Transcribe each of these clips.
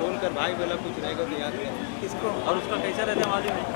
Phone कर भाई बोला कुछ रहेगा तो याद कर किसको? और उसका कैसा रहता है मालूम है?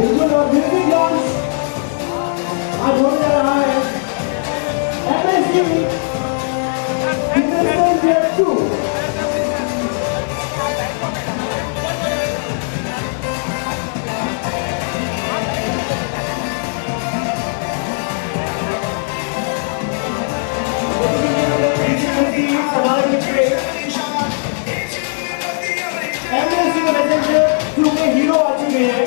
बिल्कुल और म्यूजिक लॉन्च आज होने जा रहा है MSC International Year 2। MSC में मैसेंजर थ्रू में हीरो आ चुके हैं।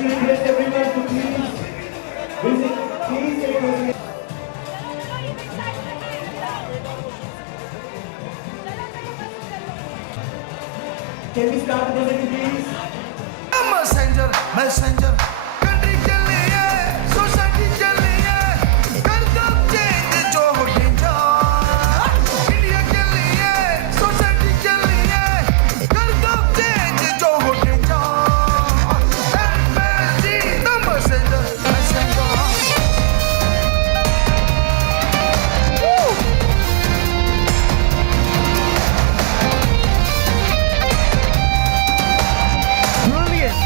Request everyone to please visit, please take a Can we start the presentation, please? Messenger country चल रही है, सोसाइटी चल रही है, कर दो चेंज जो हो डेंजर। इंडिया चल रही है, सोसाइटी चल रही है, कर दो चेंज जो हो danger. MSC the messenger Brilliant.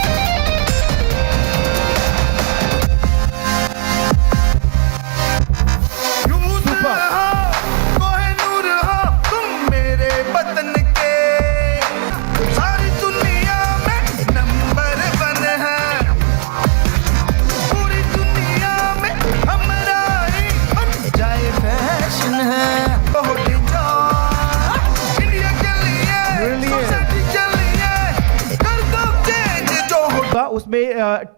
उसमें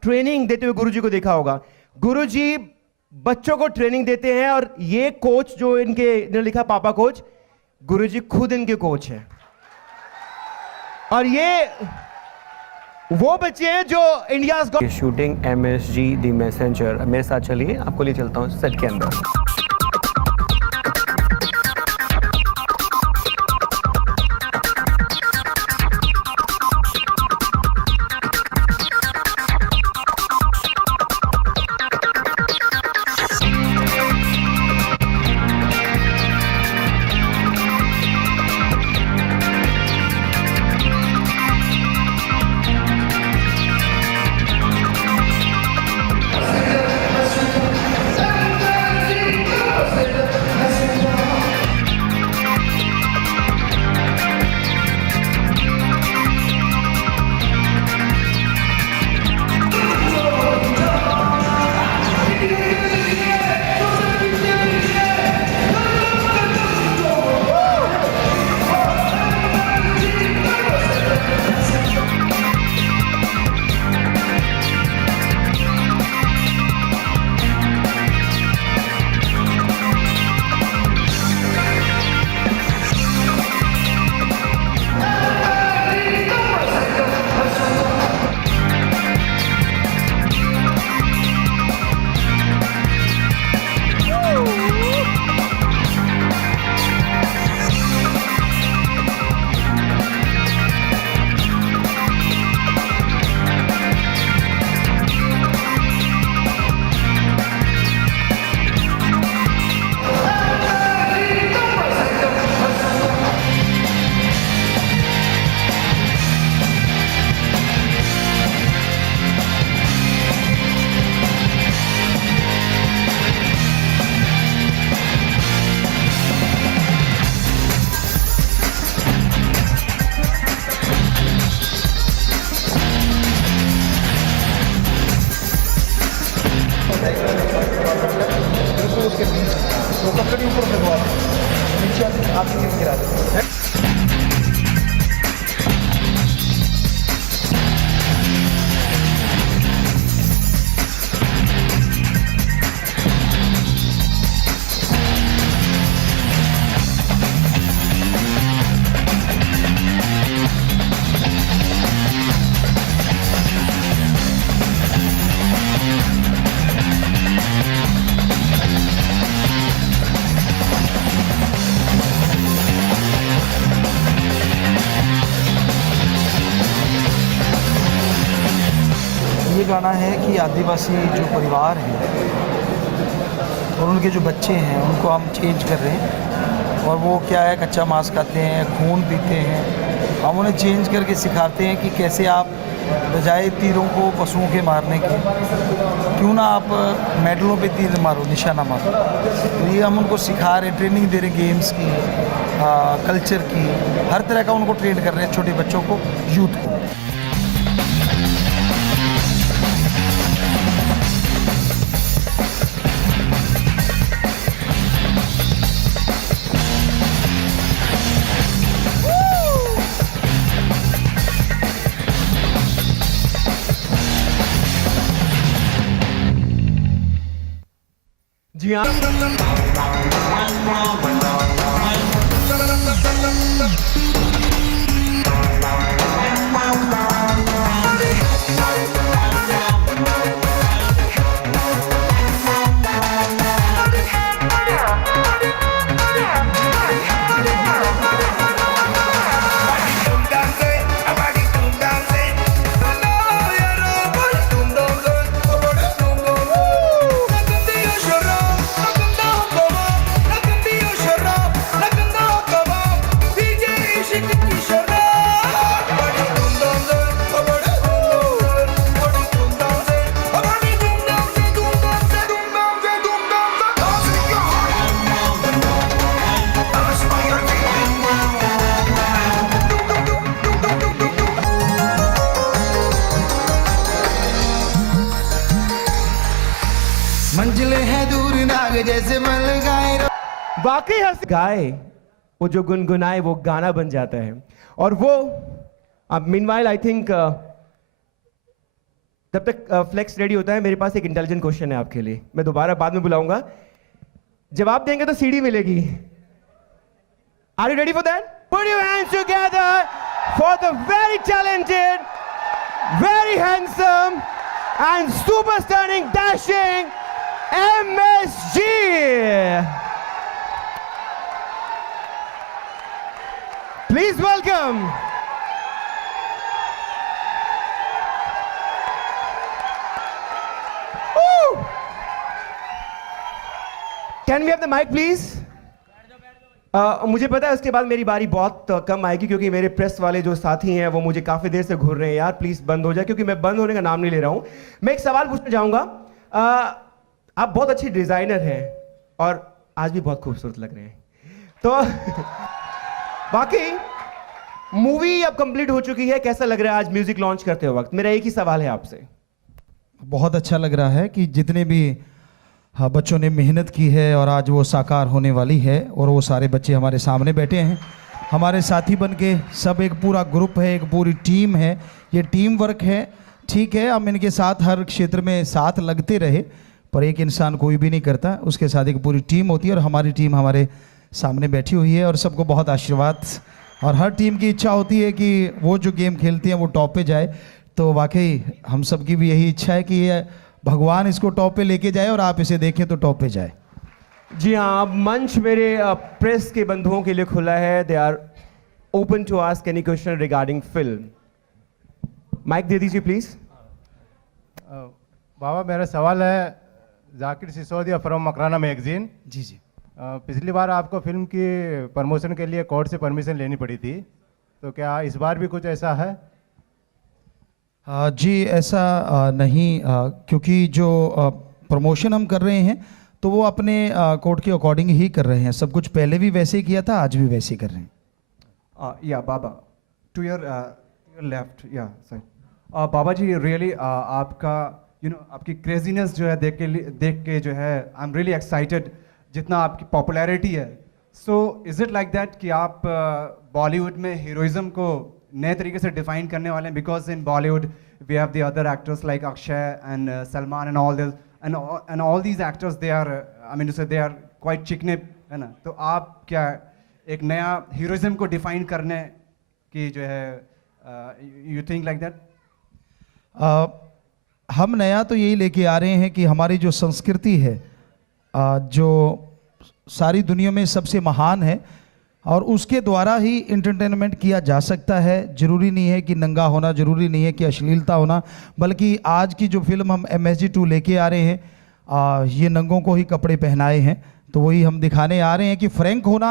ट्रेनिंग देते हुए गुरुजी को देखा होगा। गुरुजी बच्चों को ट्रेनिंग देते हैं और ये कोच जो इन्होंने लिखा पापा कोच, गुरुजी खुद इनके कोच हैं। और ये वो बच्चे हैं जो India shooting MSG the messenger. मेरे साथ चलिए, आपको ले चलता हूँ सेट के अंदर। ये गाना है कि आदिवासी जो परिवार हैं और उनके जो बच्चे हैं उनको हम चेंज कर रहे हैं। और वो क्या है, कच्चा मांस खाते हैं, खून पीते हैं। हम उन्हें चेंज करके सिखाते हैं कि कैसे आप बजाय तीरों को पशुओं के मारने के, क्यों ना आप मेडलों पे तीर मारो, निशाना मारो। तो ये हम उनको सिखा रहे हैं, ट्रेनिंग दे रहे हैं गेम्स की, कल्चर की, हर तरह का उनको ट्रेन कर रहे हैं, छोटे बच्चों को, यूथ को। जी हाँ, मंजिलें हैं दूर नाग जैसे मल गाए। वाकई हंस गाए, वो जो गुनगुनाए वो गाना बन जाता है। और वो अब मीनवाइल आई थिंक जब तक फ्लेक्स रेडी होता है, मेरे पास एक इंटेलिजेंट क्वेश्चन है आपके लिए। मैं दोबारा बाद में बुलाऊंगा, जवाब देंगे तो सीडी मिलेगी। Are you ready for that? Put your hands together for the very talented, very handsome and super stunning, dashing MSG. Please welcome Woo! Can we have the mic please? मुझे पता है उसके बाद मेरी बारी बहुत कम आएगी, क्योंकि मेरे प्रेस वाले जो साथी हैं वो मुझे काफ़ी देर से घूर रहे हैं। यार प्लीज़ बंद हो जाए, क्योंकि मैं बंद होने का नाम नहीं ले रहा हूँ। मैं एक सवाल पूछना चाहूँगा। आप बहुत अच्छी डिज़ाइनर हैं और आज भी बहुत खूबसूरत लग रहे हैं। तो बाकी मूवी अब कंप्लीट हो चुकी है, कैसा लग रहा है आज म्यूजिक लॉन्च करते वक्त? मेरा एक ही सवाल है आपसे। बहुत अच्छा लग रहा है कि जितने भी बच्चों ने मेहनत की है और आज वो साकार होने वाली है, और वो सारे बच्चे हमारे सामने बैठे हैं, हमारे साथी बन के सब एक पूरा ग्रुप है, एक पूरी टीम है। ये टीम वर्क है, ठीक है। हम इनके साथ हर क्षेत्र में साथ लगते रहे, पर एक इंसान कोई भी नहीं करता, उसके साथ एक पूरी टीम होती है, और हमारी टीम हमारे सामने बैठी हुई है और सबको बहुत आशीर्वाद। और हर टीम की इच्छा होती है कि वो जो गेम खेलती है वो टॉप पे जाए। तो वाकई हम सबकी भी यही इच्छा है कि ये भगवान इसको टॉप पे लेके जाए और आप इसे देखें तो टॉप पे जाए। जी हाँ, अब मंच मेरे प्रेस के बंधुओं के लिए खुला है। They are open to ask any question regarding film. Mic दे दीजिए प्लीज। बाबा, मेरा सवाल है जाकिर सिसोदिया फ्रॉम मकराना मैगजीन। जी जी। पिछली बार आपको फिल्म की प्रमोशन के लिए कोर्ट से परमिशन लेनी पड़ी थी, तो क्या इस बार भी कुछ ऐसा है? जी ऐसा नहीं, क्योंकि जो प्रमोशन हम कर रहे हैं तो वो अपने कोड के अकॉर्डिंग ही कर रहे हैं। सब कुछ पहले भी वैसे ही किया था, आज भी वैसे ही कर रहे हैं। या बाबा, टू योर लेफ्ट, या सॉरी बाबा जी, रियली आपका आपकी क्रेजीनेस जो है देख के जो है आई एम रियली एक्साइटेड, जितना आपकी पॉपुलैरिटी है। So is it like that कि आप बॉलीवुड में हीरोइज्म को नए तरीके से डिफाइन करने वाले हैं? Because in Bollywood we have the other actors like Akshay and Salman and all this and all these actors, they are I mean they are quite चिकने, है ना? तो आप क्या एक नया हीरोइज्म को डिफाइन करने की जो है यू थिंक लाइक दैट? हम नया तो यही लेके आ रहे हैं कि हमारी जो संस्कृति है जो सारी दुनिया में सबसे महान है, और उसके द्वारा ही इंटरटेनमेंट किया जा सकता है। ज़रूरी नहीं है कि नंगा होना, ज़रूरी नहीं है कि अश्लीलता होना, बल्कि आज की जो फिल्म हम MSG 2 लेके आ रहे हैं, ये नंगों को ही कपड़े पहनाए हैं। तो वही हम दिखाने आ रहे हैं कि फ्रैंक होना,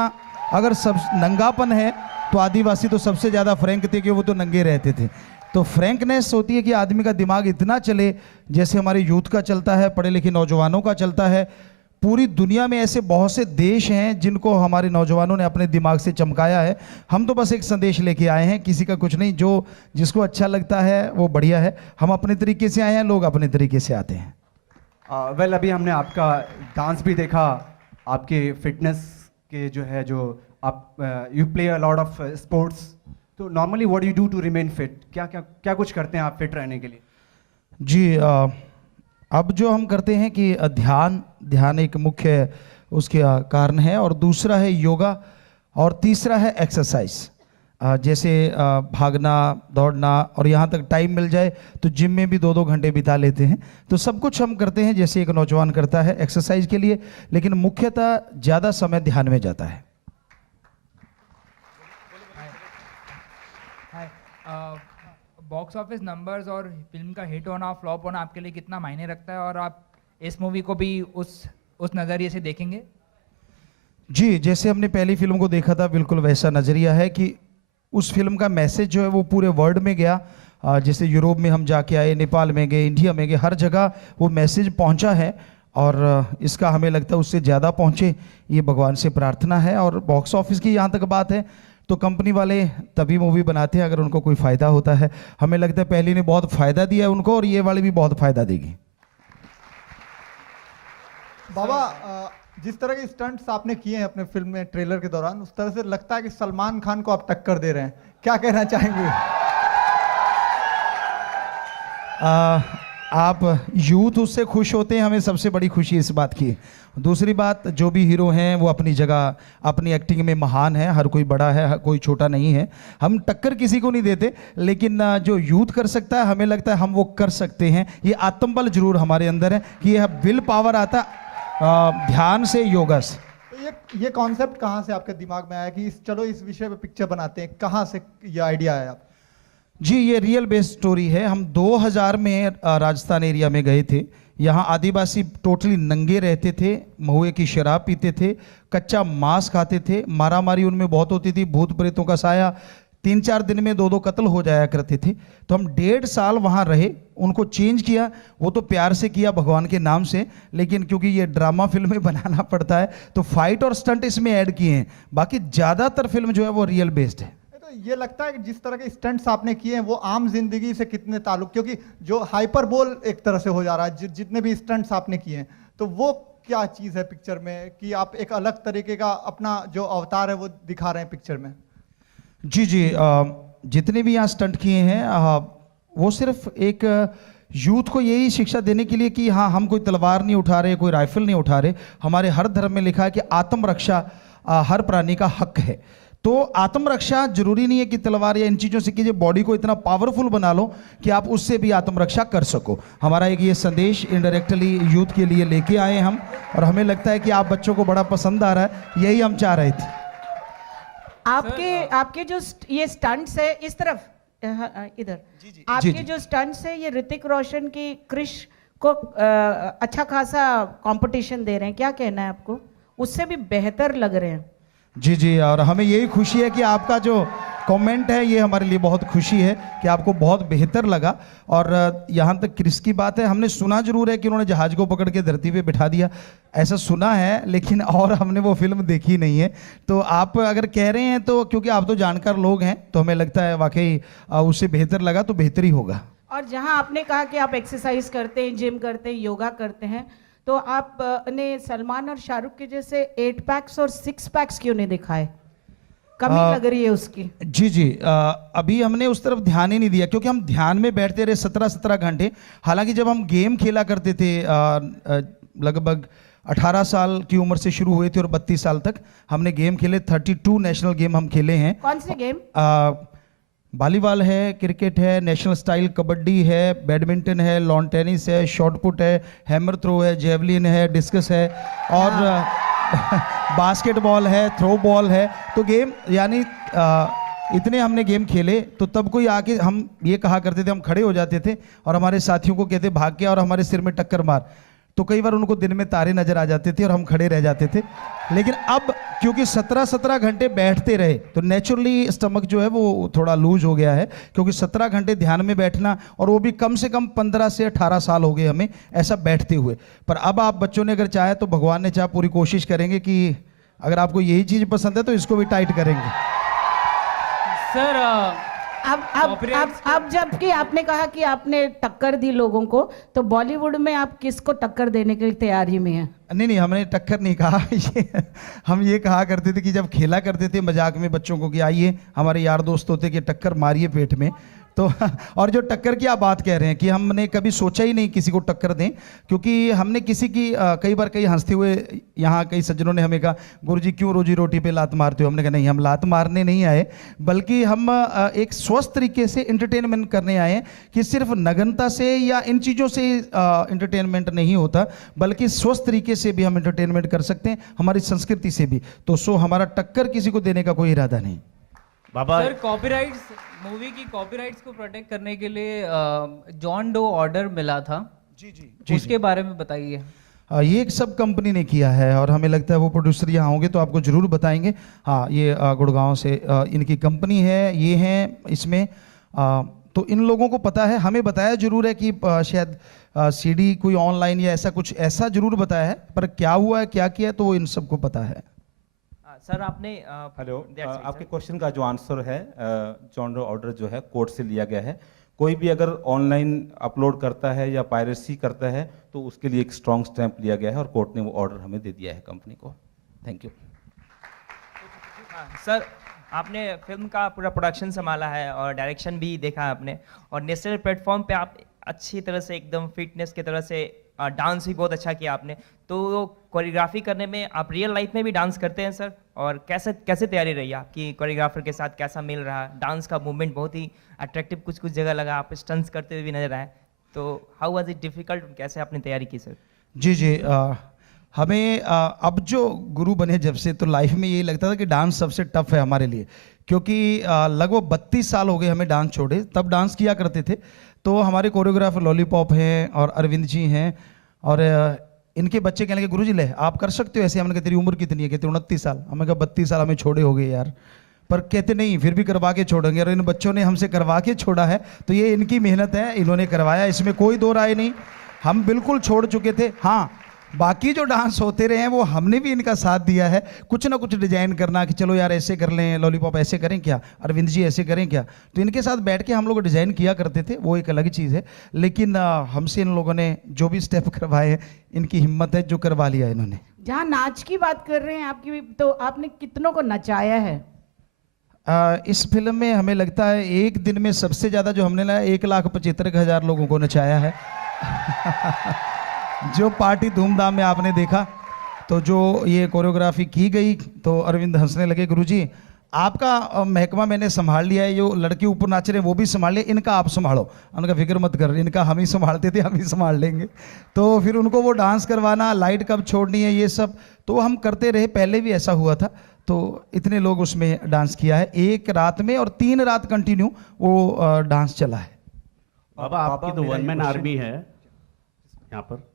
अगर सब नंगापन है तो आदिवासी तो सबसे ज़्यादा फ्रैंक थे, कि वो तो नंगे रहते थे। तो फ्रैंकनेस होती है कि आदमी का दिमाग इतना चले, जैसे हमारे यूथ का चलता है, पढ़े लिखे नौजवानों का चलता है। पूरी दुनिया में ऐसे बहुत से देश हैं जिनको हमारे नौजवानों ने अपने दिमाग से चमकाया है। हम तो बस एक संदेश लेके आए हैं, किसी का कुछ नहीं, जो जिसको अच्छा लगता है वो बढ़िया है। हम अपने तरीके से आए हैं, लोग अपने तरीके से आते हैं। वेल, अभी हमने आपका डांस भी देखा, आपके फिटनेस के जो है, जो आप you play a lot of sports, तो normally what you do to remain fit? क्या कुछ करते हैं आप फिट रहने के लिए? जी अब जो हम करते हैं कि ध्यान एक मुख्य उसके कारण है, और दूसरा है योगा, और तीसरा है एक्सरसाइज, जैसे भागना, दौड़ना, और यहाँ तक टाइम मिल जाए तो जिम में भी 2-2 घंटे बिता लेते हैं। तो सब कुछ हम करते हैं जैसे एक नौजवान करता है एक्सरसाइज के लिए, लेकिन मुख्यतः ज़्यादा समय ध्यान में जाता है। बॉक्स ऑफिस नंबर्स और फिल्म का हिट होना फ्लॉप होना आपके लिए कितना मायने रखता है, और आप इस मूवी को भी उस नज़रिए से देखेंगे? जी, जैसे हमने पहली फिल्म को देखा था, बिल्कुल वैसा नज़रिया है कि उस फिल्म का मैसेज जो है वो पूरे वर्ल्ड में गया। जैसे यूरोप में हम जाके आए, नेपाल में गए, इंडिया में गए, हर जगह वो मैसेज पहुंचा है, और इसका हमें लगता है उससे ज़्यादा पहुंचे, ये भगवान से प्रार्थना है। और बॉक्स ऑफिस की यहाँ तक बात है तो कंपनी वाले तभी मूवी बनाते हैं अगर उनको कोई फ़ायदा होता है। हमें लगता है पहली ने बहुत फ़ायदा दिया है उनको, और ये वाली भी बहुत फ़ायदा देगी। बाबा, जिस तरह के स्टंट्स आपने किए हैं अपने फिल्म में ट्रेलर के दौरान, उस तरह से लगता है कि सलमान खान को आप टक्कर दे रहे हैं, क्या कहना चाहेंगे? आप यूथ उससे खुश होते हैं, हमें सबसे बड़ी खुशी इस बात की है। दूसरी बात, जो भी हीरो हैं वो अपनी जगह अपनी एक्टिंग में महान है, हर कोई बड़ा है, हर कोई छोटा नहीं है। हम टक्कर किसी को नहीं देते, लेकिन जो यूथ कर सकता है हमें लगता है हम वो कर सकते हैं। ये आत्मबल जरूर हमारे अंदर है कि यह विल पावर आता ध्यान से, योगा से। तो ये कॉन्सेप्ट कहाँ से आपके दिमाग में आया कि चलो इस विषय पे पिक्चर बनाते हैं? कहाँ से ये आइडिया आया आप? जी, ये रियल बेस्ड स्टोरी है। हम 2000 में राजस्थान एरिया में गए थे। यहाँ आदिवासी टोटली नंगे रहते थे, महुए की शराब पीते थे, कच्चा मांस खाते थे, मारामारी उनमें बहुत होती थी, भूत प्रेतों का साया, 3-4 दिन में 2-2 कत्ल हो जाया करते थे। तो हम 1.5 साल वहाँ रहे, उनको चेंज किया। वो तो प्यार से किया भगवान के नाम से, लेकिन क्योंकि ये ड्रामा फिल्में बनाना पड़ता है तो फाइट और स्टंट इसमें ऐड किए हैं। बाकी ज़्यादातर फिल्म जो है वो रियल बेस्ड है। तो ये लगता है कि जिस तरह के स्टंट्स आपने किए हैं वो आम जिंदगी से कितने ताल्लुक, क्योंकि जो हाइपरबोल एक तरह से हो जा रहा है जितने भी स्टंट्स आपने किए हैं, तो वो क्या चीज़ है पिक्चर में कि आप एक अलग तरीके का अपना जो अवतार है वो दिखा रहे हैं पिक्चर में? जी जी, जितने भी यहाँ स्टंट किए हैं वो सिर्फ एक यूथ को यही शिक्षा देने के लिए कि हाँ, हम कोई तलवार नहीं उठा रहे, कोई राइफल नहीं उठा रहे। हमारे हर धर्म में लिखा है कि आत्मरक्षा हर प्राणी का हक है। तो आत्मरक्षा जरूरी नहीं है कि तलवार या इन चीज़ों से कीजिए, बॉडी को इतना पावरफुल बना लो कि आप उससे भी आत्मरक्षा कर सको। हमारा एक ये संदेश इनडायरेक्टली यूथ के लिए लेके आए हम, और हमें लगता है कि आप बच्चों को बड़ा पसंद आ रहा है, यही हम चाह रहे थे। आपके जो ये स्टंट्स है, इस तरफ इधर आपके जो स्टंट्स है, ये ऋतिक रोशन की क्रिश को अच्छा खासा कंपटीशन दे रहे हैं, क्या कहना है आपको? उससे भी बेहतर लग रहे हैं। जी जी, और हमें यही खुशी है कि आपका जो कमेंट है ये हमारे लिए बहुत खुशी है कि आपको बहुत बेहतर लगा। और यहाँ तक क्रिस की बात है, हमने सुना जरूर है कि उन्होंने जहाज को पकड़ के धरती पे बिठा दिया, ऐसा सुना है, लेकिन और हमने वो फिल्म देखी नहीं है। तो आप अगर कह रहे हैं तो क्योंकि आप तो जानकार लोग हैं, तो हमें लगता है वाकई उससे बेहतर लगा तो बेहतर ही होगा। और जहाँ आपने कहा कि आप एक्सरसाइज करते हैं, जिम करते हैं, योगा करते हैं, तो आपने सलमान और शाहरुख के जैसे 8 पैक्स और 6 पैक्स क्यों नहीं दिखाए? कमी लग रही है उसकी। जी जी, अभी हमने उस तरफ ध्यान ही नहीं दिया, क्योंकि हम ध्यान में बैठते रहे 17-17 घंटे। हालांकि जब हम गेम खेला करते थे, लगभग 18 साल की उम्र से शुरू हुए थे और 32 साल तक हमने गेम खेले। 32 नेशनल गेम हम खेले हैं। कौन से गेम? वॉलीबॉल है, क्रिकेट है, नेशनल स्टाइल कबड्डी है, बैडमिंटन है, लॉन टेनिस है, शॉट पुट है, हैमर थ्रो है, जेवलिन है, डिस्कस है, और बास्केटबॉल है, थ्रो बॉल है। तो गेम यानी इतने हमने गेम खेले। तो तब कोई आके हम ये कहा करते थे, हम खड़े हो जाते थे और हमारे साथियों को कहते भाग के और हमारे सिर में टक्कर मार। तो कई बार उनको दिन में तारे नजर आ जाते थे और हम खड़े रह जाते थे। लेकिन अब क्योंकि 17-17 घंटे बैठते रहे तो नेचुरली स्टमक जो है वो थोड़ा लूज हो गया है, क्योंकि 17 घंटे ध्यान में बैठना, और वो भी कम से कम 15 से 18 साल हो गए हमें ऐसा बैठते हुए। पर अब आप बच्चों ने अगर चाहे तो भगवान ने चाहे पूरी कोशिश करेंगे कि अगर आपको यही चीज़ पसंद है तो इसको भी टाइट करेंगे। सर अब जबकि आपने कहा कि आपने टक्कर दी लोगों को, तो बॉलीवुड में आप किसको टक्कर देने के लिए तैयारी में हैं? नहीं, हमने टक्कर नहीं कहा। हम ये कहा करते थे कि जब खेला करते थे मजाक में बच्चों को कि आइए, हमारे यार दोस्त होते कि टक्कर मारिए पेट में। तो और जो टक्कर की आप बात कह रहे हैं कि हमने कभी सोचा ही नहीं किसी को टक्कर दें, क्योंकि हमने किसी की कई बार कई हंसते हुए यहाँ कई सज्जनों ने हमें कहा, गुरुजी क्यों रोजी रोटी पे लात मारते हो? हमने कहा नहीं, हम लात मारने नहीं आए, बल्कि हम एक स्वस्थ तरीके से एंटरटेनमेंट करने आए हैं कि सिर्फ नग्नता से या इन चीज़ों से एंटरटेनमेंट नहीं होता, बल्कि स्वस्थ तरीके से भी हम एंटरटेनमेंट कर सकते हैं, हमारी संस्कृति से भी। तो हमारा टक्कर किसी को देने का कोई इरादा नहीं। बाबा सर, कॉपीराइट्स, मूवी की कॉपीराइट्स को प्रोटेक्ट करने के लिए जॉन डो ऑर्डर मिला था। जी, उसके बारे में बताइए। ये एक सब कंपनी ने किया है और हमें लगता है वो प्रोड्यूसर यहाँ होंगे तो आपको ज़रूर बताएंगे। हाँ, ये गुड़गांव से इनकी कंपनी है, ये हैं इसमें। तो इन लोगों को पता है, हमें बताया जरूर है कि शायद सीडी कोई ऑनलाइन या ऐसा कुछ ऐसा जरूर बताया है, पर क्या हुआ है क्या किया है तो वो इन सबको पता है। सर आपने हेलो, आपके क्वेश्चन का जो आंसर है, जॉनर ऑर्डर जो है कोर्ट से लिया गया है। कोई भी अगर ऑनलाइन अपलोड करता है या पायरेसी करता है तो उसके लिए एक स्ट्रॉन्ग स्टैंप लिया गया है और कोर्ट ने वो ऑर्डर हमें दे दिया है कंपनी को। Thank you. सर, आपने फिल्म का पूरा प्रोडक्शन संभाला है और डायरेक्शन भी देखा है आपने, और नेशनल प्लेटफॉर्म पे अच्छी तरह से एकदम फिटनेस की तरह से डांस भी बहुत अच्छा किया आपने। तो कोरियोग्राफी करने में आप रियल लाइफ में भी डांस करते हैं सर? और कैसे कैसे तैयारी रही आपकी कोरियोग्राफर के साथ, कैसा मिल रहा? डांस का मूवमेंट बहुत ही अट्रैक्टिव कुछ कुछ जगह लगा, आप स्टंट्स करते हुए भी नजर आए, तो हाउ वाज इट डिफिकल्ट, कैसे आपने तैयारी की सर? जी जी, हमें अब जो गुरु बने जब से, तो लाइफ में यही लगता था कि डांस सबसे टफ है हमारे लिए, क्योंकि लगभग 32 साल हो गए हमें डांस छोड़े, तब डांस किया करते थे। तो हमारे कोरियोग्राफर लॉलीपॉप हैं और अरविंद जी हैं, और इनके बच्चे कहने लगे गुरुजी ले आप कर सकते हो ऐसे। हमने कहा तेरी उम्र कितनी है? कहते 29 साल। हमें कहा 32 साल हमें छोड़े हो गए यार, पर कहते नहीं फिर भी करवा के छोड़ेंगे, और इन बच्चों ने हमसे करवा के छोड़ा है, तो ये इनकी मेहनत है, इन्होंने करवाया, इसमें कोई दो राय नहीं। हम बिल्कुल छोड़ चुके थे। हाँ, बाकी जो डांस होते रहे हैं वो हमने भी इनका साथ दिया है, कुछ ना कुछ डिजाइन करना कि चलो यार ऐसे कर लें, लॉलीपॉप ऐसे करें क्या, अरविंद जी ऐसे करें क्या, तो इनके साथ बैठ के हम लोग डिजाइन किया करते थे, वो एक अलग चीज़ है। लेकिन हमसे इन लोगों ने जो भी स्टेप करवाए हैं, इनकी हिम्मत है, जो करवा लिया इन्होंने। जहाँ नाच की बात कर रहे हैं आपकी, तो आपने कितनों को नचाया है? इस फिल्म में हमें लगता है एक दिन में सबसे ज़्यादा जो हमने लाया 1,75,000 लोगों को नचाया है। जो पार्टी धूमधाम में आपने देखा, तो जो ये कोरियोग्राफी की गई, तो अरविंद हंसने लगे, गुरुजी आपका महकमा मैंने संभाल लिया है, जो लड़के ऊपर नाच रहे हैं वो भी संभाल लिया, इनका आप संभालो। उनका फिक्र मत कर, इनका हम ही संभालते थे, हम ही संभाल लेंगे। तो फिर उनको वो डांस करवाना, लाइट कब छोड़नी है, ये सब तो हम करते रहे, पहले भी ऐसा हुआ था। तो इतने लोग उसमें डांस किया है एक रात में, और 3 रात कंटिन्यू वो डांस चला है। बाबा आपकी तो वन मैन आर्मी है यहाँ पर।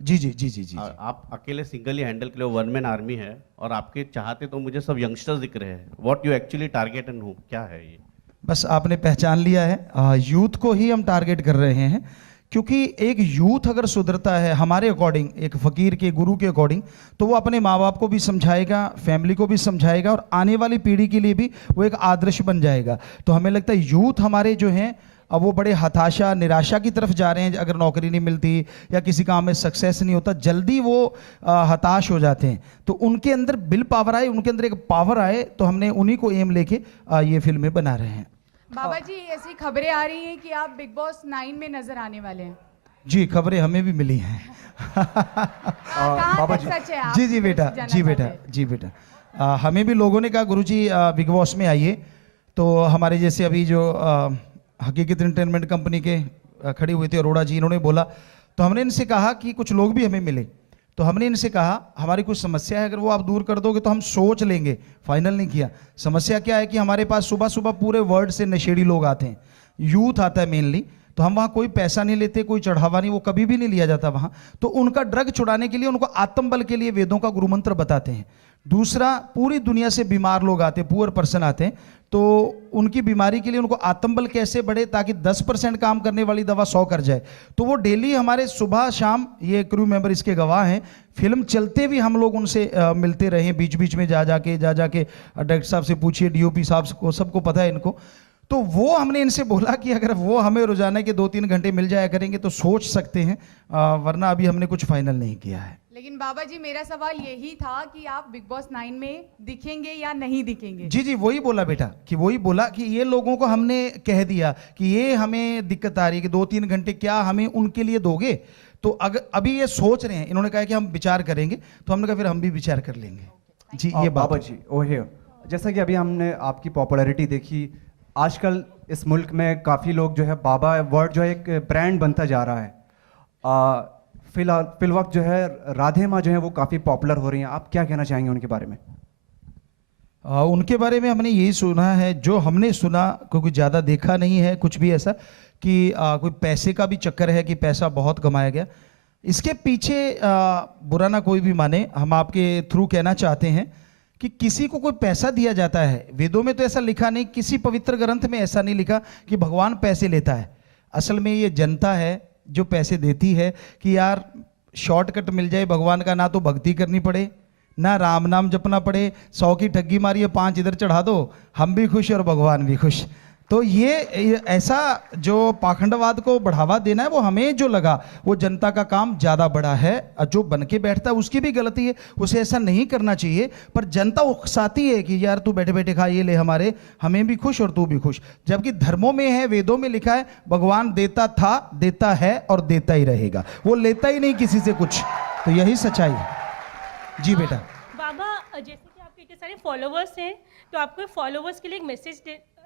जी जी जी जी जी, आप अकेले सिंगल ही हैंडल के लिए वन मैन आर्मी है, और आपके चाहते तो मुझे सब यंगस्टर्स दिख रहे हैं। What you actually target and who, क्या है ये? बस आपने पहचान लिया है, यूथ को ही हम टारगेट कर रहे हैं, क्योंकि एक यूथ अगर सुधरता है हमारे अकॉर्डिंग, एक फकीर के गुरु के अकॉर्डिंग, तो वो अपने माँ बाप को भी समझाएगा, फैमिली को भी समझाएगा, और आने वाली पीढ़ी के लिए भी वो एक आदर्श बन जाएगा। तो हमें लगता है यूथ हमारे जो हैं अब वो बड़े हताशा, निराशा की तरफ जा रहे हैं। अगर नौकरी नहीं मिलती या किसी काम में सक्सेस नहीं होता, जल्दी वो हताश हो जाते हैं। तो उनके अंदर विल पावर आए, उनके अंदर एक पावर आए, तो हमने उन्हीं को एम लेके ये फिल्में बना रहे हैं। बाबा जी, ऐसी खबरें आ रही हैं कि आप बिग बॉस 9 में नजर आने वाले हैं। जी, खबरें हमें भी मिली हैं। बाबा जी, सच है? आप जी जी बेटा, जी बेटा, जी बेटा, हमें भी लोगों ने कहा गुरुजी बिग बॉस में आइए। तो हमारे जैसे अभी जो हकीकत एंटरटेनमेंट कंपनी के खड़ी हुई थी अरोड़ा जी, इन्होंने बोला, तो हमने इनसे कहा कि कुछ लोग भी हमें मिले, तो हमने इनसे कहा हमारी कुछ समस्या है, अगर वो आप दूर कर दोगे तो हम सोच लेंगे, फाइनल नहीं किया। समस्या क्या है कि हमारे पास सुबह सुबह पूरे वर्ल्ड से नशेड़ी लोग आते हैं, यूथ आता है मेनली, तो हम वहाँ कोई पैसा नहीं लेते, कोई चढ़ावा नहीं, वो कभी भी नहीं लिया जाता वहाँ। तो उनका ड्रग छुड़ाने के लिए, उनको आत्मबल के लिए वेदों का गुरु मंत्र बताते हैं। दूसरा, पूरी दुनिया से बीमार लोग आते हैं, पुअर पर्सन आते हैं, तो उनकी बीमारी के लिए उनको आत्मबल कैसे बढ़े, ताकि 10% काम करने वाली दवा 100 कर जाए। तो वो डेली हमारे सुबह शाम, ये क्रू मेंबर इसके गवाह हैं, फिल्म चलते भी हम लोग उनसे मिलते रहे, बीच बीच में जा जाके डायरेक्टर साहब से पूछिए, DOP साहब को, सबको पता है इनको। तो वो हमने इनसे बोला कि अगर वो हमें रोजाना के 2-3 घंटे मिल जाया करेंगे तो सोच सकते हैं, वरना अभी हमने कुछ फाइनल नहीं किया है। लेकिन बाबा जी, मेरा सवाल यही था कि आप बिग बॉस 9 में दिखेंगे या नहीं दिखेंगे? जी जी, वही बोला बेटा, कि वही बोला कि ये लोगों को हमने कह दिया कि ये हमें दिक्कत आ रही है कि 2-3 घंटे क्या हमें उनके लिए दोगे। तो अगर अभी ये सोच रहे हैं, इन्होंने कहा कि हम विचार करेंगे, तो हमने कहा फिर हम भी विचार कर लेंगे। जी, ये बाबा जी, ओहे, जैसा कि अभी हमने आपकी पॉपुलैरिटी देखी, आजकल इस मुल्क में काफ़ी लोग जो है बाबा वर्ड जो है एक ब्रांड बनता जा रहा है। फिल वक्त जो है राधे माँ जो है वो काफ़ी पॉपुलर हो रही हैं, आप क्या कहना चाहेंगे उनके बारे में? उनके बारे में हमने यही सुना है, जो हमने सुना, क्योंकि ज़्यादा देखा नहीं है कुछ भी ऐसा, कि कोई पैसे का भी चक्कर है, कि पैसा बहुत कमाया गया। इसके पीछे बुरा ना कोई भी माने, हम आपके थ्रू कहना चाहते हैं कि किसी को कोई पैसा दिया जाता है, वेदों में तो ऐसा लिखा नहीं, किसी पवित्र ग्रंथ में ऐसा नहीं लिखा कि भगवान पैसे लेता है। असल में ये जनता है जो पैसे देती है, कि यार शॉर्टकट मिल जाए भगवान का, ना तो भक्ति करनी पड़े, ना राम नाम जपना पड़े, 100 की ठग्गी मारिए, 5 इधर चढ़ा दो, हम भी खुश और भगवान भी खुश। तो ये ऐसा जो पाखंडवाद को बढ़ावा देना है वो हमें जो लगा वो जनता का काम ज़्यादा बड़ा है, जो बन के बैठता है उसकी भी गलती है, उसे ऐसा नहीं करना चाहिए। पर जनता उकसाती है कि यार तू बैठे बैठे खा, ये ले हमारे, हमें भी खुश और तू भी खुश। जबकि धर्मों में है, वेदों में लिखा है भगवान देता था, देता है और देता ही रहेगा, वो लेता ही नहीं किसी से कुछ। तो यही सच्चाई है। जी बेटा। बाबा जैसे कि आपके इतने सारे फॉलोवर्स हैं, तो आपको फॉलोवर्स के लिए एक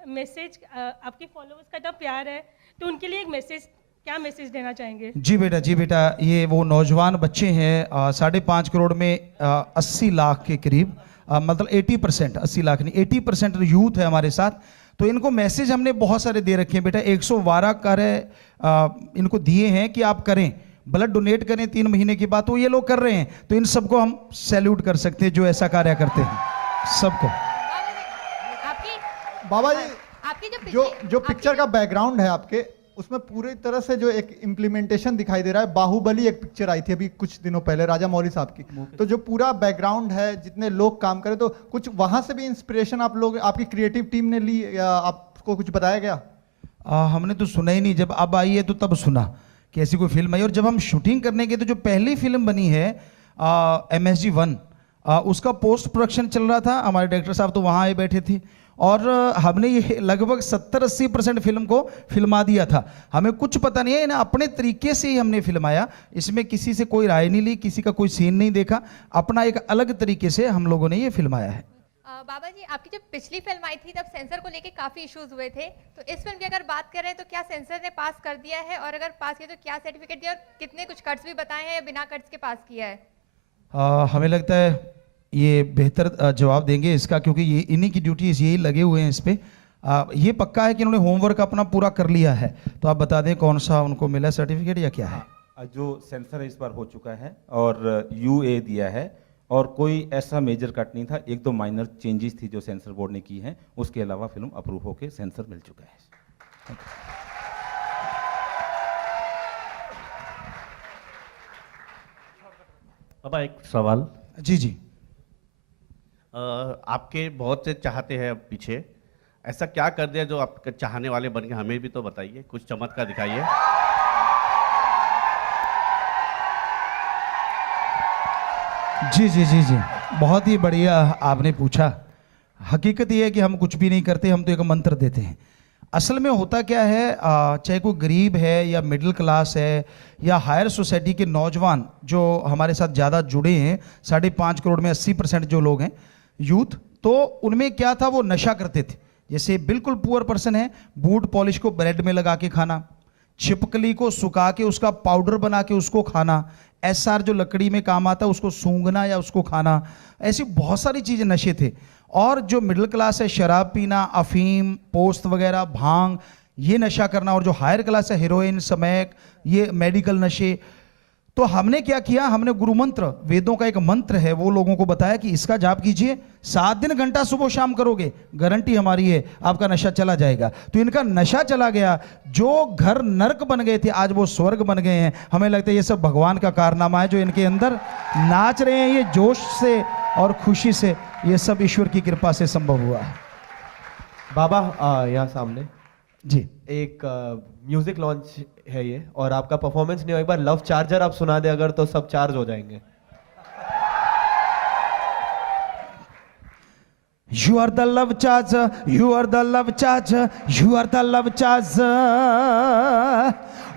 मैसेज आपके फॉलोवर्स का इतना प्यार है तो उनके लिए एक मैसेज, क्या मैसेज देना चाहेंगे? जी बेटा, ये वो नौजवान बच्चे हैं 5.5 करोड़ में 80 लाख के करीब, मतलब 80%, 80 लाख नहीं 80% यूथ है हमारे साथ। तो इनको मैसेज हमने बहुत सारे दे रखे हैं बेटा। 112 कार्य इनको दिए हैं कि आप करें, ब्लड डोनेट करें 3 महीने के बाद, तो ये लोग कर रहे हैं। तो इन सबको हम सैल्यूट कर सकते हैं जो ऐसा कार्य करते हैं, सबको। बाबा जी आपकी जो पिक्चर का बैकग्राउंड है आपके, उसमें पूरी तरह से जो एक इम्प्लीमेंटेशन दिखाई दे रहा है। बाहुबली एक पिक्चर आई थी अभी कुछ दिनों पहले राजा मौली साहब की, तो जो पूरा बैकग्राउंड है, जितने लोग काम करे, तो कुछ वहां से भी इंस्पिरेशन आप लोग, आपकी क्रिएटिव टीम ने ली या आपको कुछ बताया गया? हमने तो सुना ही नहीं, जब अब आई है तो तब सुना कि ऐसी कोई फिल्म आई। और जब हम शूटिंग करने गए तो जो पहली फिल्म बनी है MSG 1, उसका पोस्ट प्रोडक्शन चल रहा था, हमारे डायरेक्टर साहब तो वहाँ आए बैठे थे और हमने ये लगभग 70-80% फिल्म को फिल्मा दिया था। हमें कुछ पता नहीं है, इन्हें अपने तरीके से ही हमने फिल्माया, इसमें किसी से कोई राय नहीं ली, किसी का कोई सीन नहीं देखा, अपना एक अलग तरीके से हम लोगों ने ये फिल्माया है। बाबा जी आपकी जब पिछली फिल्म आई थी तब सेंसर को लेके काफी इश्यूज हुए थे, तो इस फिल्म की अगर बात करें तो क्या सेंसर ने पास कर दिया है, और अगर पास किया तो क्या सर्टिफिकेट दिया, और कितने कुछ कट्स भी बताए हैं या बिना कट्स के पास किया है? हमें लगता है ये बेहतर जवाब देंगे इसका, क्योंकि ये इन्हीं की ड्यूटीज यही लगे हुए हैं इस पे। ये पक्का है कि उन्होंने होमवर्क अपना पूरा कर लिया है, तो आप बता दें कौन सा उनको मिला सर्टिफिकेट या क्या है? जो सेंसर इस बार हो चुका है और UA दिया है, और कोई ऐसा मेजर कट नहीं था, 1-2 माइनर चेंजेस थी जो सेंसर बोर्ड ने की हैं, उसके अलावा फिल्म अप्रूव होके सेंसर मिल चुका है। बाबा एक सवाल। जी। आपके बहुत से चाहते हैं अब पीछे, ऐसा क्या कर दिया जो आपके चाहने वाले बन गए? हमें भी तो बताइए, कुछ चमत्कार दिखाइए। जी, बहुत ही बढ़िया आपने पूछा। हकीकत ये है कि हम कुछ भी नहीं करते, हम तो एक मंत्र देते हैं। असल में होता क्या है, चाहे कोई गरीब है या मिडिल क्लास है या हायर सोसाइटी के नौजवान जो हमारे साथ ज़्यादा जुड़े हैं, 5.5 करोड़ में 80% जो लोग हैं यूथ, तो उनमें क्या था, वो नशा करते थे। जैसे बिल्कुल पुअर पर्सन है, बूट पॉलिश को ब्रेड में लगा के खाना, छिपकली को सुखा के उसका पाउडर बना के उसको खाना, SR जो लकड़ी में काम आता है उसको सूंघना या उसको खाना, ऐसी बहुत सारी चीज़ें नशे थे। और जो मिडिल क्लास है, शराब पीना, अफीम, पोस्त वगैरह, भांग, ये नशा करना। और जो हायर क्लास है, हेरोइन, स्मैक, ये मेडिकल नशे। तो हमने क्या किया, हमने गुरु मंत्र, वेदों का एक मंत्र है, वो लोगों को बताया कि इसका जाप कीजिए, 7 दिन घंटा सुबह शाम करोगे, गारंटी हमारी है आपका नशा चला जाएगा। तो इनका नशा चला गया, जो घर नरक बन गए थे आज वो स्वर्ग बन गए हैं। हमें लगता है ये सब भगवान का कारनामा है, जो इनके अंदर नाच रहे हैं ये जोश से और खुशी से, ये सब ईश्वर की कृपा से संभव हुआ है। बाबा यहाँ सामने जी एक म्यूजिक लॉन्च है ये, और आपका परफॉर्मेंस नहीं हो, एक बार लव चार्जर आप सुना दे अगर, तो सब चार्ज हो जाएंगे। You are the love charger, you are the love charger, you are the love charger.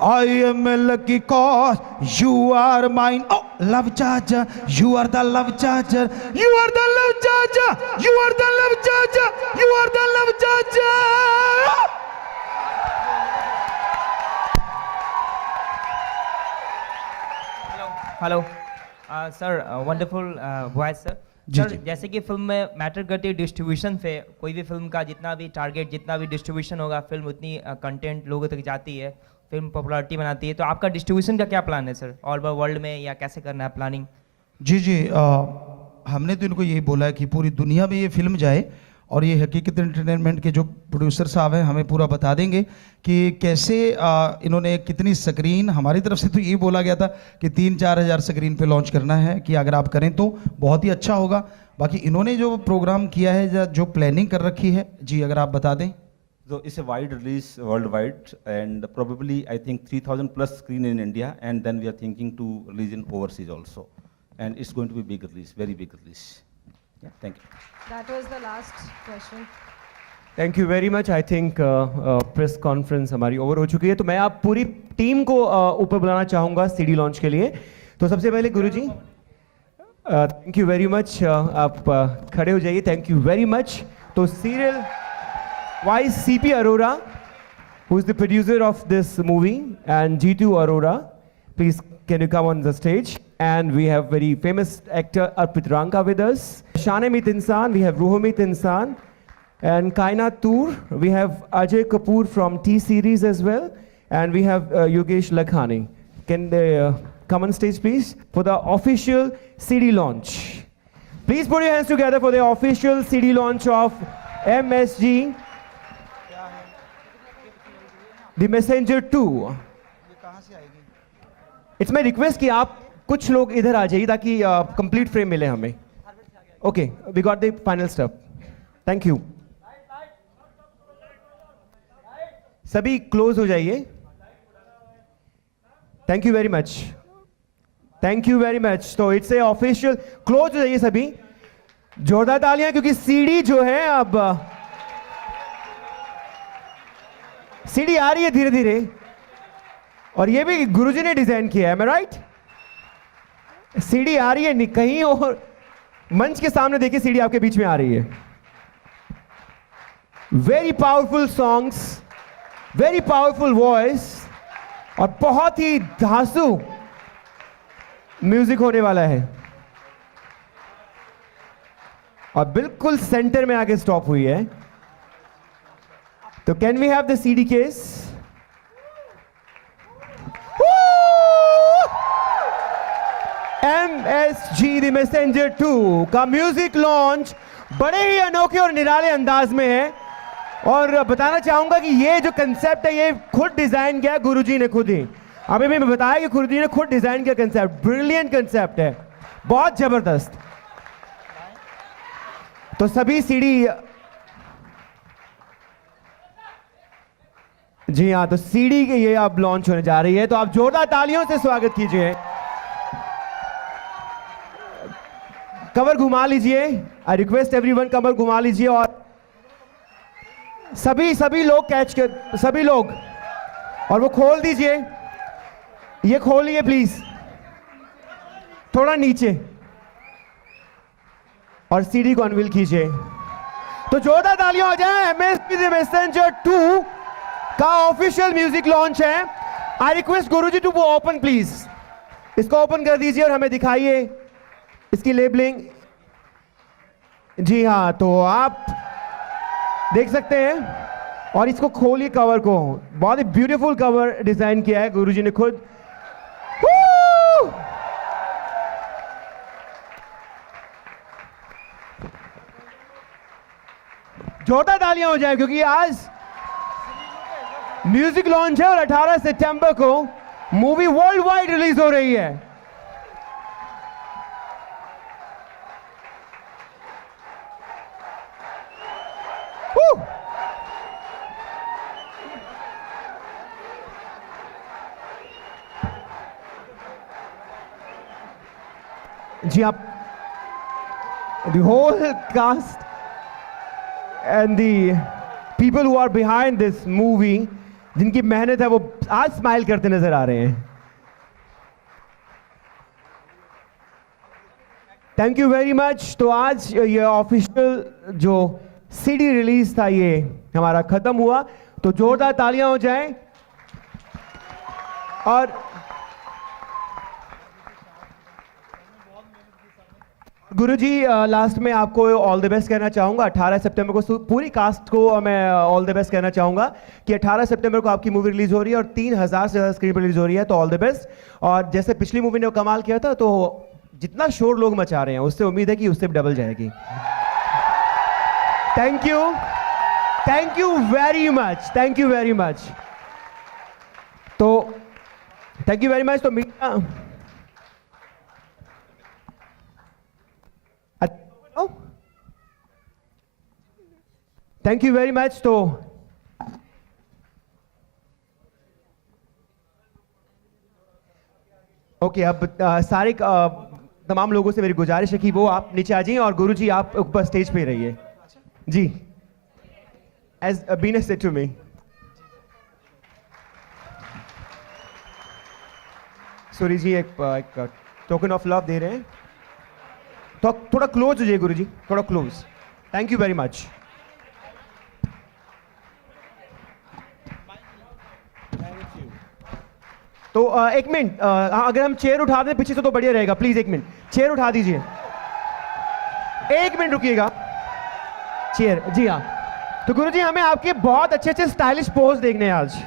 I am lucky cause you are mine. Oh, love charger, you are the love charger, you are the love charger, you are the love charger, you are the love charger. Hello sir, wonderful voice sir. Sir जैसे कि film में matter करती है distribution पे, कोई भी film का जितना भी टारगेट, जितना भी डिस्ट्रीब्यूशन होगा, फिल्म उतनी कंटेंट लोगों तक जाती है, फिल्म पॉपुलैरिटी बनाती है। तो आपका डिस्ट्रीब्यूशन का क्या प्लान है सर, ऑल ओवर वर्ल्ड में, या कैसे करना है प्लानिंग? जी हमने तो इनको यही बोला है कि पूरी दुनिया में ये फिल्म जाए, और ये हकीकत एंटरटेनमेंट के जो प्रोड्यूसर साहब हैं हमें पूरा बता देंगे कि कैसे इन्होंने कितनी स्क्रीन, हमारी तरफ से तो यही बोला गया था कि 3-4 हज़ार स्क्रीन पे लॉन्च करना है, कि अगर आप करें तो बहुत ही अच्छा होगा। बाकी इन्होंने जो प्रोग्राम किया है, जो प्लानिंग कर रखी है, जी अगर आप बता दें। So it's a wide release worldwide, and probably I think 3,000 plus screen in India, and then we are thinking to release in overseas also, and it's going to be big release, very big release. Yeah, thank you. That was the last question. Thank you very much. I think press conference हमारी over हो चुकी है, तो मैं आप पूरी team को ऊपर बुलाना चाहूँगा सीडी लॉन्च के लिए. तो सबसे पहले Guruji, thank you very much. आप खड़े हो जाइए. Thank you very much. तो serial wise CP Arora, who is the producer of this movie, and Jeetu Arora, please can you come on the stage? And we have very famous actor Arpit Ranka with us. Shanemit Insan, we have Ruhumit Insan. And Kainat Toor, we have Ajay Kapoor from T-Series as well. And we have Yogesh Lakhani. Can they come on stage, please, for the official CD launch? Please put your hands together for the official CD launch of MSG, The Messenger 2. It's my request कि आप कुछ लोग इधर आ जाइए ताकि complete frame मिले हमें. Okay, we got the final stuff. Thank you. सभी क्लोज हो जाइए. Thank you very much. Thank you very much. तो इट्स ए ऑफिशियल. क्लोज हो जाइए सभी. जोरदार तालियां, क्योंकि सीडी जो है अब सीडी आ रही है धीरे धीरे, और ये भी गुरुजी ने डिजाइन किया है. मैं राइट? सीडी आ रही है, कहीं और मंच के सामने देखिए सीडी आपके बीच में आ रही है. Very powerful songs, very powerful voice, और बहुत ही धांसू म्यूजिक होने वाला है. और बिल्कुल सेंटर में आके स्टॉप हुई है. तो can we have the CD case? MSG The Messenger 2 का म्यूजिक लॉन्च बड़े ही अनोखे और निराले अंदाज में है. और बताना चाहूंगा कि ये जो कंसेप्ट है ये खुद डिजाइन किया गुरुजी ने खुद ही. अभी मैं बताया कि गुरुजी ने खुद डिजाइन किया कंसेप्ट. ब्रिलियंट कंसेप्ट है, बहुत जबरदस्त. तो सभी सीडी, जी हाँ, तो सीडी के ये अब लॉन्च होने जा रही है, तो आप जोरदार तालियों से स्वागत कीजिए. कवर घुमा लीजिए. आई रिक्वेस्ट एवरीवन, कवर घुमा लीजिए. और सभी लोग कैच कर, सभी लोग, और वो खोल दीजिए. ये खोलिए प्लीज, थोड़ा नीचे, और सीडी को अनवील कीजिए. तो जोरदार तालियां हो जाए. एमएसजी द मैसेंजर 2 का ऑफिशियल म्यूजिक लॉन्च है. I request Guruji to open please. इसको ओपन कर दीजिए और हमें दिखाइए इसकी लेबलिंग. जी हाँ, तो आप देख सकते हैं. और इसको खोलिए कवर को. बहुत ही ब्यूटीफुल कवर डिजाइन किया है गुरुजी ने खुद. जोरदार तालियां हो जाए, क्योंकि आज म्यूजिक लॉन्च है और 18 सितंबर को मूवी वर्ल्ड वाइड रिलीज हो रही है. जी आप, the whole cast and the people who are behind this movie, जिनकी मेहनत है, वो आज स्माइल करते नजर आ रहे हैं. Thank you very much. तो आज ये ऑफिशियल जो सीडी रिलीज था ये हमारा खत्म हुआ. तो जोरदार तालियां हो जाएं. और गुरुजी, लास्ट में आपको ऑल द बेस्ट कहना चाहूँगा. 18 सितंबर को पूरी कास्ट को मैं ऑल द बेस्ट कहना चाहूँगा कि 18 सितंबर को आपकी मूवी रिलीज हो रही है और 3000 से ज़्यादा स्क्रीन पर रिलीज हो रही है. तो ऑल द बेस्ट. और जैसे पिछली मूवी ने कमाल किया था, तो जितना शोर लोग मचा रहे हैं उससे उम्मीद है कि उससे भी डबल जाएगी. Thank you very much. Thank you very much. तो थैंक यू वेरी मच. तो media, thank you very much. तो ओके, अब सारे तमाम लोगों से मेरी गुजारिश है कि वो आप नीचे आ जाइए और गुरुजी आप ऊपर स्टेज पे रहिए जी, as been said to me. Suri ji एक टोकन ऑफ लव दे रहे हैं, तो थोड़ा क्लोज हो जाइए गुरुजी, थोड़ा close. Thank you very much. तो एक मिनट, अगर हम चेयर उठा दें पीछे से तो बढ़िया रहेगा। प्लीज एक मिनट, चेयर उठा दीजिए, एक मिनट रुकिएगा। चेयर, जी हाँ। तो गुरुजी हमें आपके बहुत अच्छे अच्छे स्टाइलिश पोज देखने हैं आज।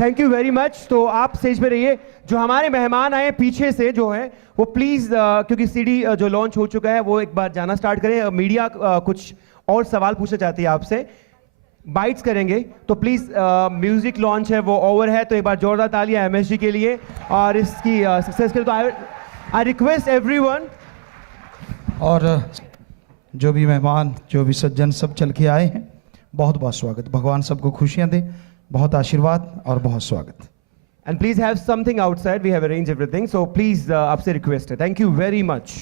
Thank you very much. तो आप स्टेज पे रहिए। जो हमारे मेहमान आए पीछे से जो है वो प्लीज, क्योंकि सीडी जो लॉन्च हो चुका है वो एक बार जाना स्टार्ट करें। मीडिया कुछ और सवाल पूछना चाहती है आपसे, बाइट्स करेंगे, तो प्लीज म्यूजिक लॉन्च है वो ओवर है, तो एक बार जोरदार तालियां एमएसजी के लिए और इसकी सक्सेस के लिए। तो आई रिक्वेस्ट एवरीवन, और जो भी मेहमान, जो भी सज्जन सब चल के आए हैं, बहुत बहुत स्वागत। भगवान सबको खुशियां दे, बहुत आशीर्वाद और बहुत स्वागत। And please have something outside, we have arrange everything, so please आपसे रिक्वेस्ट है। Thank you very much.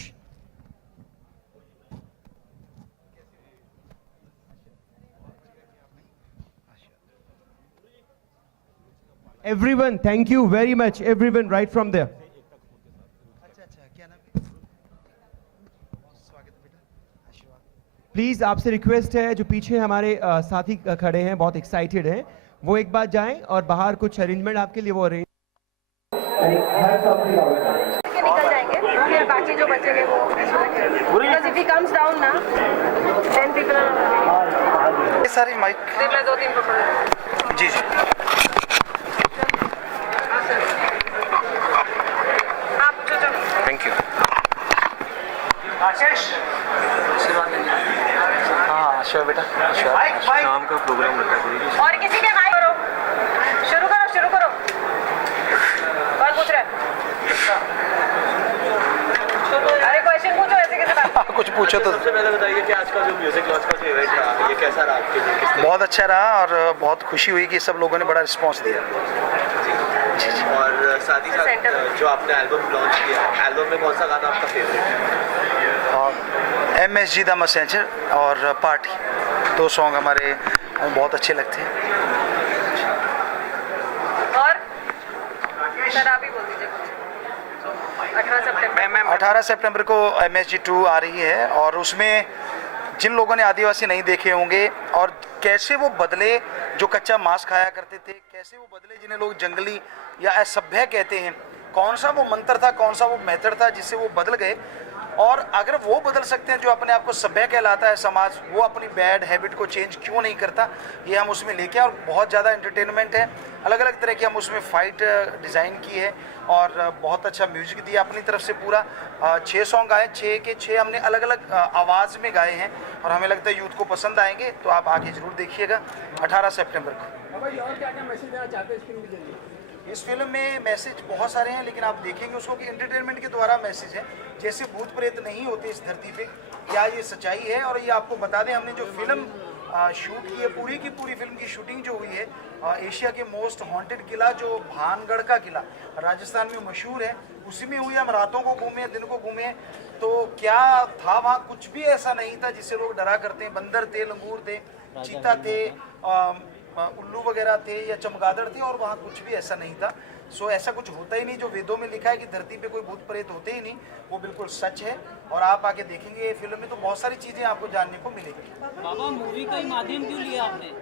Everyone, thank you very much. Everyone, right from there. Please आपसे रिक्वेस्ट है, जो पीछे हमारे साथी खड़े हैं बहुत एक्साइटेड हैं, वो एक बार जाएं और बाहर कुछ अरेंजमेंट आपके लिए वो अरेंज निकल जाएंगे, फिर बाकी जो बचेंगे वो because if he comes down ना 10 people are सारी माइक मैं 2-3 पकड़ जी जी थैंक यू। हाँ शिवा बेटा, शाम का प्रोग्राम रखा है गुरुजी। और किसी के माइक करो, शुरू करो शुरू करो। कौन पूछ रहा है? अरे क्वेश्चन पूछो, ऐसे कैसे बात? कुछ पूछो तो। सबसे पहले बताइए कि आज का जो म्यूजिक लॉन्च का जो इवेंट रहा, ये कैसा रहा आपके लिए? किस बहुत अच्छा रहा और बहुत खुशी हुई कि सब लोगों ने बड़ा रिस्पॉन्स दिया। और साथ ही साथ जो आपने एल्बम लॉन्च किया, एल्बम में कौन सा गाना आपका फेवरेट है? MSG द मैसेंजर और पार्टी, 2 सॉन्ग हमारे बहुत अच्छे लगते हैं। और सर आप ही बोल दीजिए कुछ। 18 सितंबर 18 सितंबर को MSG 2 आ रही है और उसमें जिन लोगों ने आदिवासी नहीं देखे होंगे और कैसे वो बदले जो कच्चा मांस खाया करते थे, कैसे वो बदले जिन्हें लोग जंगली या असभ्य कहते हैं, कौन सा वो मंत्र था, कौन सा वो मेथड था जिससे वो बदल गए, और अगर वो बदल सकते हैं जो अपने आप को सभ्य कहलाता है समाज, वो अपनी बैड हैबिट को चेंज क्यों नहीं करता, ये हम उसमें लेके और बहुत ज़्यादा एंटरटेनमेंट है। अलग अलग तरह की हम उसमें फाइट डिज़ाइन की है और बहुत अच्छा म्यूजिक दिया अपनी तरफ से पूरा। 6 सॉन्ग आए, 6 के 6 हमने अलग अलग आवाज़ में गाए हैं और हमें लगता है यूथ को पसंद आएंगे, तो आप आके ज़रूर देखिएगा 18 सितंबर को। और क्या क्या मैसेज देना चाहते हैं इस फिल्म के जरिए? इस फिल्म में मैसेज बहुत सारे हैं, लेकिन आप देखेंगे उसको कि एंटरटेनमेंट के द्वारा मैसेज है। जैसे भूत प्रेत नहीं होते इस धरती पे, क्या ये सच्चाई है? और ये आपको बता दें, हमने जो फिल्म शूट की है, पूरी की पूरी फिल्म की शूटिंग जो हुई है एशिया के मोस्ट हॉन्टेड किला जो भानगढ़ का किला राजस्थान में मशहूर है, उसी में हुई। हम रातों को घूमे, दिन को घूमे, तो क्या था वहाँ? कुछ भी ऐसा नहीं था जिससे लोग डरा करते हैं। बंदर थे, लंगूर थे, चीता थे, उल्लू वगैरह थे या चमगादड़ थे, और वहाँ कुछ भी ऐसा नहीं था। सो ऐसा कुछ होता ही नहीं। जो वेदों में लिखा है कि धरती पे कोई भूत प्रेत होते ही नहीं, वो बिल्कुल सच है। और आप आके देखेंगे फिल्म में तो बहुत सारी चीज़ें आपको जानने को मिलेगी। बाबा मूवी का ही माध्यम क्यों लिया आपने?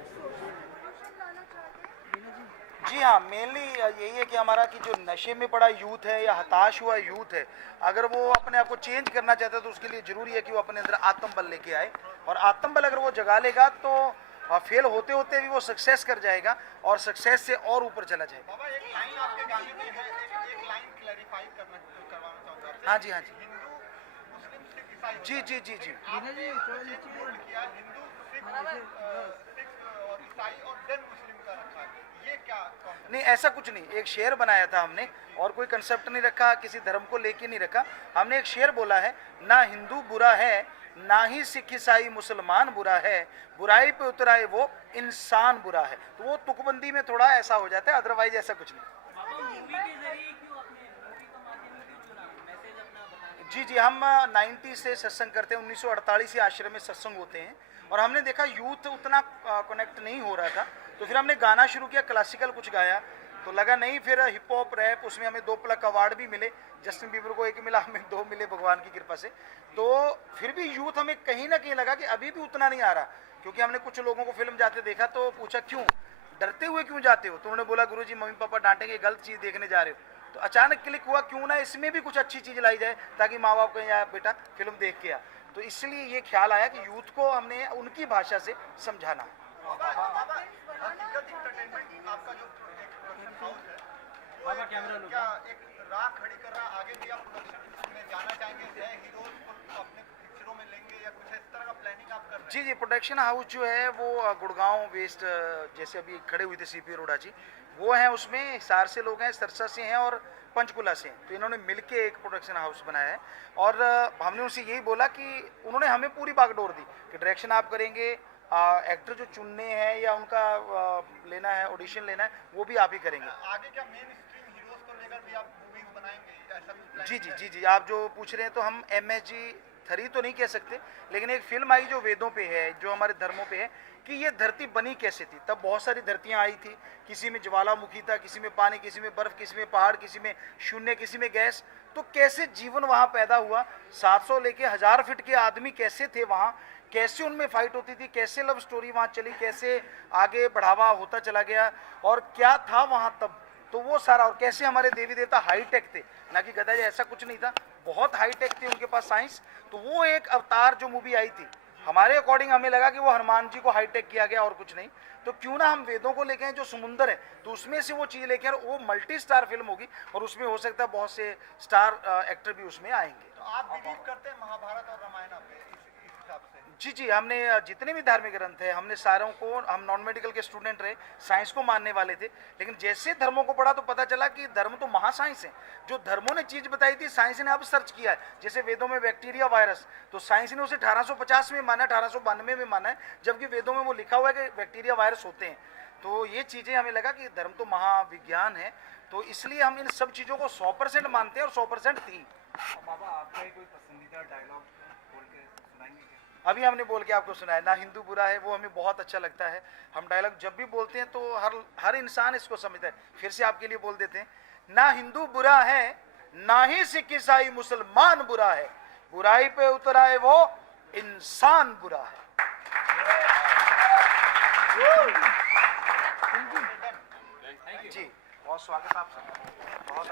जी हाँ, मेनली यही है कि हमारा कि जो नशे में पड़ा यूथ है या हताश हुआ यूथ है, अगर वो अपने आप को चेंज करना चाहता है तो उसके लिए ज़रूरी है कि वो अपने अंदर आत्मबल लेके आए, और आत्मबल अगर वो जगा लेगा तो फेल होते होते भी वो सक्सेस कर जाएगा और सक्सेस से और ऊपर चला जाएगा। बाबा एक लाइन आपके गाने में है, एक लाइन क्लैरिफाई करवाना चाहूँगा आपसे। हाँ जी, हाँ जी, हिंदू मुस्लिम सिख ईसाई जी जी जी जी आपने बोल्ड किया हिंदू सिख और ईसाई और देन मुस्लिम का रखा है, ये क्या concept? नहीं, ऐसा कुछ नहीं, एक शेर बनाया था हमने और कोई कंसेप्ट नहीं रखा, किसी धर्म को लेके नहीं रखा। हमने एक शेर बोला है, ना हिंदू बुरा है ना ही सिख ईसाई मुसलमान बुरा है, बुराई पे उतराए वो इंसान बुरा है। तो वो तुकबंदी में थोड़ा ऐसा हो जाता है, अदरवाइज ऐसा कुछ नहीं। जी जी, हम 90 से सत्संग करते हैं, 1948 से आश्रम में सत्संग होते हैं, और हमने देखा यूथ उतना कनेक्ट नहीं हो रहा था, तो फिर हमने गाना शुरू किया, क्लासिकल कुछ गाया, तो लगा नहीं, फिर हिप हॉप रैप, उसमें हमें 2 प्लक अवार्ड भी मिले, जस्टिन बीबर को 1 मिला, हमें 2 मिले भगवान की कृपा से। तो फिर भी यूथ हमें कहीं ना कहीं लगा कि अभी भी उतना नहीं आ रहा, क्योंकि हमने कुछ लोगों को फिल्म जाते देखा तो पूछा क्यों डरते हुए क्यों जाते हो, तो उन्होंने बोला गुरुजी मम्मी पापा डांटेंगे, गलत चीज़ देखने जा रहे हो। तो अचानक क्लिक हुआ क्यों ना इसमें भी कुछ अच्छी चीज़ लाई जाए, ताकि माँ बाप कहें यार बेटा फिल्म देख के आ। तो इसलिए ये ख्याल आया कि यूथ को हमने उनकी भाषा से समझाना। क्या एक राह खड़ी कर रहा, आगे भी आप प्रोडक्शन में जाना चाहेंगे, नए हीरोज को अपने पिक्चरों में लेंगे या कुछ इस तरह का प्लानिंग आप कर रहे हैं? जी जी, प्रोडक्शन हाउस जो है वो गुड़गांव बेस्ड, जैसे अभी खड़े हुए थे सीपी अरोड़ा जी, वो हैं, उसमें हिसार से लोग हैं, सरसा से हैं और पंचकुला से हैं, तो इन्होंने मिलके एक प्रोडक्शन हाउस बनाया है। और हमने उनसे यही बोला कि उन्होंने हमें पूरी बागडोर दी कि डायरेक्शन आप करेंगे, एक्टर जो चुनने हैं या उनका लेना है, ऑडिशन लेना है, वो भी आप ही करेंगे। आगे क्या मेन स्ट्रीम हीरोज को लेकर भी आप मूवीज बनाएंगे, ऐसा कुछ प्लान? जी जी जी जी, आप जो पूछ रहे हैं तो हम MSG 3 तो नहीं कह सकते, लेकिन एक फिल्म आई जो वेदों पे है, जो हमारे धर्मों पे है कि ये धरती बनी कैसे थी। तब बहुत सारी धरतियाँ आई थी, किसी में ज्वालामुखी था, किसी में पानी, किसी में बर्फ, किसी में पहाड़, किसी में शून्य, किसी में गैस। तो कैसे जीवन वहाँ पैदा हुआ, 700 लेके 1000 फीट के आदमी कैसे थे वहाँ, कैसे उनमें फाइट होती थी, कैसे लव स्टोरी वहाँ चली, कैसे आगे बढ़ावा होता चला गया, और क्या था वहाँ तब, तो वो सारा, और कैसे हमारे देवी देवता हाईटेक थे, ना कि गधा जी ऐसा कुछ नहीं था, बहुत हाईटेक थी उनके पास साइंस। तो वो एक अवतार जो मूवी आई थी, हमारे अकॉर्डिंग हमें लगा कि वो हनुमान जी को हाईटेक किया गया और कुछ नहीं, तो क्यों ना हम वेदों को लेके आए जो समुंदर है, तो उसमें से वो चीज़ लेके आए, वो मल्टी स्टार फिल्म होगी और उसमें हो सकता है बहुत से स्टार एक्टर भी उसमें आएंगे। तो आप बिलीव करते हैं महाभारत और रामायण पे इस हिसाब से? जी जी, हमने जितने भी धार्मिक ग्रंथ हैं, हमने सारों को, हम नॉन मेडिकल के स्टूडेंट रहे, साइंस को मानने वाले थे, लेकिन जैसे धर्मों को पढ़ा तो पता चला कि धर्म तो महासाइंस है। जो धर्मों ने चीज़ बताई थी, साइंस ने अब सर्च किया है। जैसे वेदों में बैक्टीरिया वायरस, तो साइंस ने उसे 1850 में माना, 1892 में माना है, जबकि वेदों में वो लिखा हुआ है कि बैक्टीरिया वायरस होते हैं। तो ये चीज़ें हमें लगा कि धर्म तो महाविज्ञान है, तो इसलिए हम इन सब चीज़ों को 100% मानते हैं और 100% थी। बाबा आपका कोई पसंदीदा डायलॉग बोल के सुनाएंगे क्या? अभी हमने बोल के आपको सुनाया, ना हिंदू बुरा है, वो हमें बहुत अच्छा लगता है। हम डायलॉग जब भी बोलते हैं तो हर इंसान इसको समझता है। फिर से आपके लिए बोल देते हैं, ना हिंदू बुरा है ना ही सिख ईसाई मुसलमान बुरा है, बुराई पे उतर आए वो इंसान बुरा है। जी, बहुत स्वागत आपका। बहुत